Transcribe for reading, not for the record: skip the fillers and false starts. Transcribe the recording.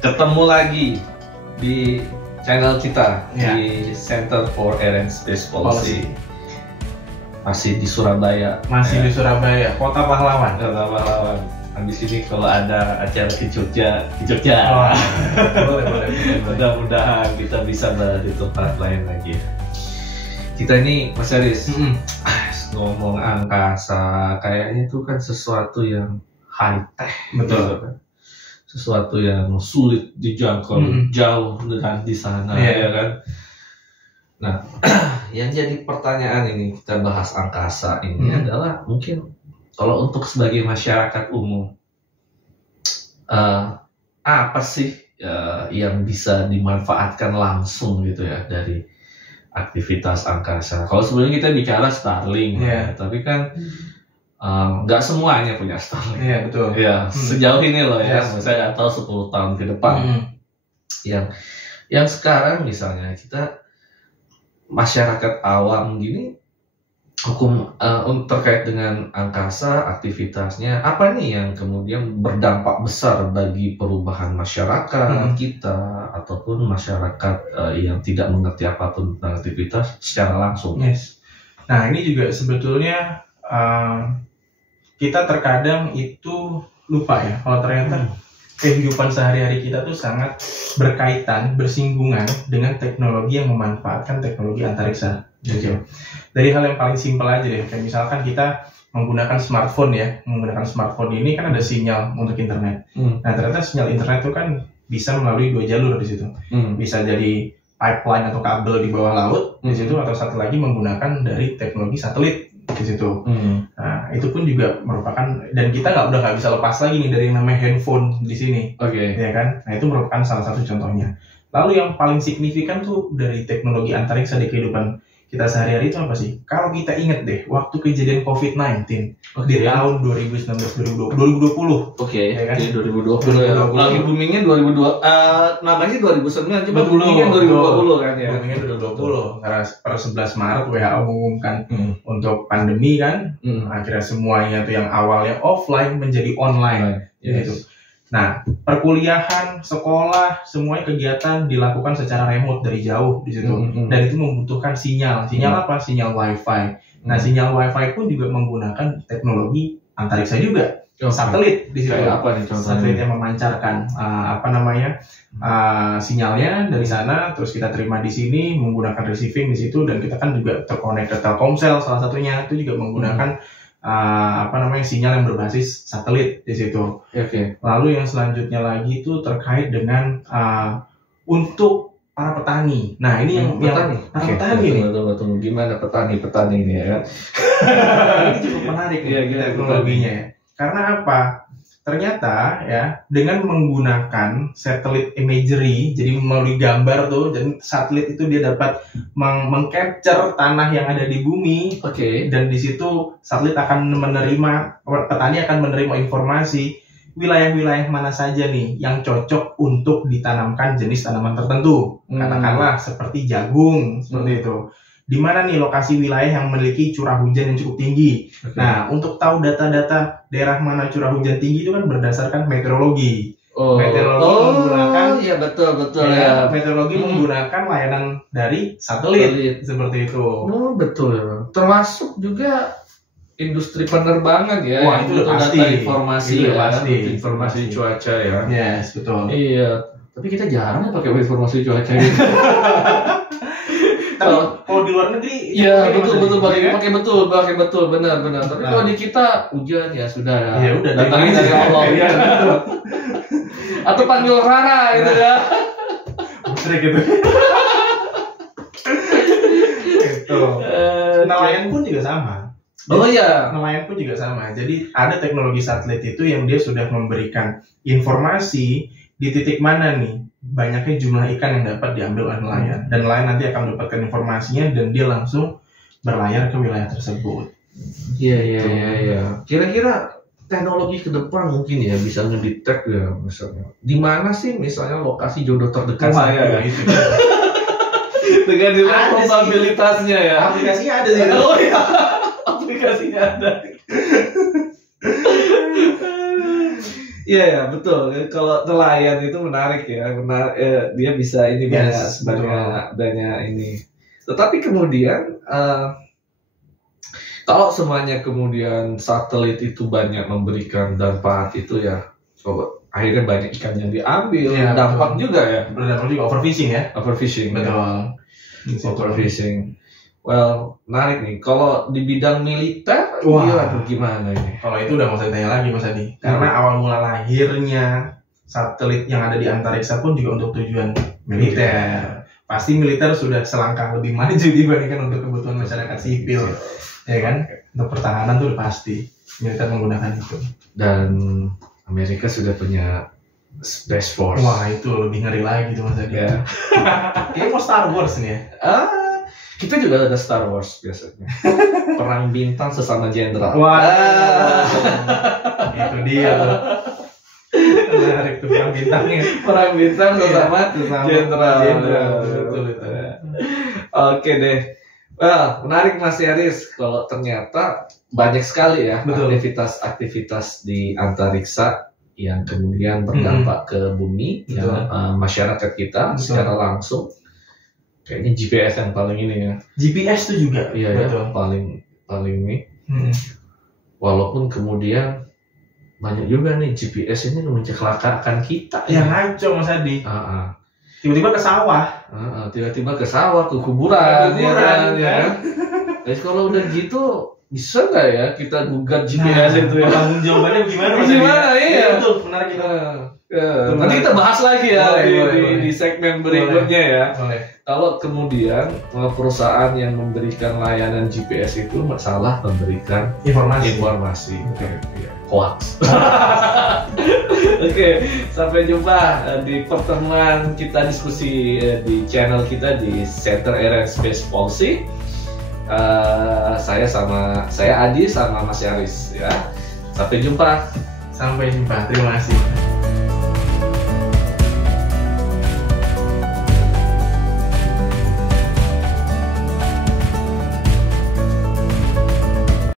ketemu lagi di channel kita di Center for Air and Space Policy. Masih di Surabaya. Masih di Surabaya, Kota Pahlawan. Kota Pahlawan. Habis ini kalau ada acara ke Jogja. Oh, boleh. Mudah-mudahan kita bisa berada di tempat lain lagi. Kita ini Mas Aris, ngomong angkasa, kayaknya itu kan sesuatu yang high tech, betul kan? Sesuatu yang sulit dijangkau jauh dengan di sana, ya kan. Nah, yang jadi pertanyaan ini kita bahas angkasa ini adalah mungkin kalau untuk sebagai masyarakat umum, apa sih yang bisa dimanfaatkan langsung gitu ya dari aktivitas angkasa? Kalau sebelumnya kita bicara Starlink, tapi kan nggak semuanya punya Starlink. Iya, betul. Ya, sejauh ini loh ya, saya nggak tahu 10 tahun ke depan. Yang sekarang misalnya kita masyarakat awam gini, hukum terkait dengan angkasa, aktivitasnya, apa nih yang kemudian berdampak besar bagi perubahan masyarakat kita ataupun masyarakat yang tidak mengerti apapun tentang aktivitas secara langsung. Nah, ini juga sebetulnya kita terkadang itu lupa ya, kalau ternyata kehidupan sehari-hari kita tuh sangat berkaitan, bersinggungan dengan teknologi yang memanfaatkan teknologi antariksa. Dari hal yang paling simpel aja deh, kayak misalkan kita menggunakan smartphone ya, menggunakan smartphone ini kan ada sinyal untuk internet. Nah, ternyata sinyal internet itu kan bisa melalui 2 jalur di situ. Bisa jadi pipeline atau kabel di bawah laut di situ, atau satu lagi menggunakan dari teknologi satelit di situ. Nah, itu pun juga merupakan, dan kita udah nggak bisa lepas lagi nih dari yang namanya handphone di sini, ya kan? Nah, itu merupakan salah satu contohnya. Lalu yang paling signifikan tuh dari teknologi antariksa di kehidupan kita sehari-hari itu apa sih? Kalau kita inget deh, waktu kejadian COVID-19 di tahun 2019-2020. Ya kan? 2020 ya. Lagi boomingnya 2020, namanya 2009, cuma boomingnya 2020 kan ya. Boomingnya 2020, karena per 11 Maret WHO mengumumkan untuk pandemi kan, akhirnya semuanya tuh yang awalnya offline menjadi online. Gitu. Nah, perkuliahan, sekolah, semuanya kegiatan dilakukan secara remote dari jauh di situ, dan itu membutuhkan sinyal. Sinyal apa? Sinyal WiFi. Nah, sinyal WiFi pun juga menggunakan teknologi antariksa juga, satelit di situ. Apa nih contohnya? Satelit yang memancarkan sinyalnya dari sana, terus kita terima di sini menggunakan receiving di situ, dan kita kan juga terkonek ke Telkomsel salah satunya, itu juga menggunakan sinyal yang berbasis satelit di situ. Lalu yang selanjutnya lagi itu terkait dengan untuk para petani. Nah, ini yang petani nih. Tunggu, gimana petani ini ya kan? Ini cukup menarik teknologinya ya. Karena apa? Ternyata ya, dengan menggunakan satellite imagery, jadi melalui gambar tuh, dan satelit itu dia dapat mengcapture tanah yang ada di bumi, dan di situ satelit akan petani akan menerima informasi wilayah-wilayah mana saja nih yang cocok untuk ditanamkan jenis tanaman tertentu, katakanlah seperti jagung, seperti itu. Di mana nih lokasi wilayah yang memiliki curah hujan yang cukup tinggi. Nah, untuk tahu data-data daerah mana curah hujan tinggi itu kan berdasarkan meteorologi. Menggunakan meteorologi menggunakan layanan dari satelit seperti itu. Betul. Termasuk juga industri penerbangan ya. Wah, itu pasti. Data informasi itu ya, pasti. informasi cuaca ya. Yes, betul. Iya. Tapi kita jarang pakai informasi cuaca gitu. Kalau di luar negeri, pakai betul, benar. Tapi kalau di kita hujan ya sudah. Ya udah, datangnya dari Allah. Atau panggil Rara gitu ya. Gitu. Nelayan pun juga sama. Nelayan pun juga sama. Jadi ada teknologi satelit itu yang dia sudah memberikan informasi di titik mana nih banyaknya jumlah ikan yang dapat diambil oleh nelayan, dan nelayan nanti akan mendapatkan informasinya dan dia langsung berlayar ke wilayah tersebut. Iya. Kira-kira teknologi ke depan mungkin ya bisa ngedetect ya, misalnya di mana sih misalnya lokasi jodoh terdekat saya ya. Itu. Dengan nilai probabilitasnya ya. Aplikasinya ada sih. Aplikasinya ada. Iya ya, betul. Kalau nelayan itu menarik ya, dia bisa ini Yes, banyak ini. Tetapi kemudian kalau semuanya kemudian satelit itu banyak memberikan dampak itu ya, so, akhirnya banyak ikan yang diambil, Ya, dampak betul. juga ya, Berdampak juga overfishing ya. overfishing. Betul. Ya. Overfishing. Well, menarik nih. Kalau di bidang militer, Wah. gimana ini? Kalau itu udah nggak usah ditanya lagi Mas Adi. Karena awal mula lahirnya satelit yang ada di antariksa pun juga untuk tujuan militer. Pasti militer sudah selangkah lebih maju dibandingkan untuk kebutuhan masyarakat sipil, ya kan? Untuk pertahanan tuh udah pasti militer menggunakan itu. Dan Amerika sudah punya Space Force. Wah itu lebih ngeri lagi tuh Mas Adi. Ya. Kayaknya mau Star Wars nih ya. Kita juga ada Star Wars biasanya. Perang bintang sesama jenderal. Wah, itu dia tuh. Menarik tuh perang bintangnya. Perang bintang sesama jenderal. Betul itu. Oke deh. Well, menarik Mas Yaris. Kalau ternyata banyak sekali ya Betul. aktivitas di antariksa yang kemudian berdampak ke bumi, Betul. ya, masyarakat kita Betul. secara langsung. Kayaknya GPS yang paling ini ya. GPS tuh juga. Iya ya, paling ini. Walaupun kemudian banyak juga nih GPS ini mencelakakan kita. Ya ngaco Mas Adi. Tiba-tiba ke sawah. Tiba-tiba ke sawah, ke kuburan, Ke ya kuburan, kan? Jadi kalau udah gitu bisa nggak ya kita gugat GPS itu ya? Tanggung jawabannya gimana Mas Adi? Gimana, iya. Betul, menarik itu. Nanti kita bahas lagi ya Boleh. di segmen berikutnya ya. Boleh. Kalau kemudian perusahaan yang memberikan layanan GPS itu salah memberikan informasi. Hoax. Oke, sampai jumpa di pertemuan kita diskusi di channel kita di Center Air and Space Policy. Saya Adi sama Mas Yaris ya. Sampai jumpa. Terima kasih.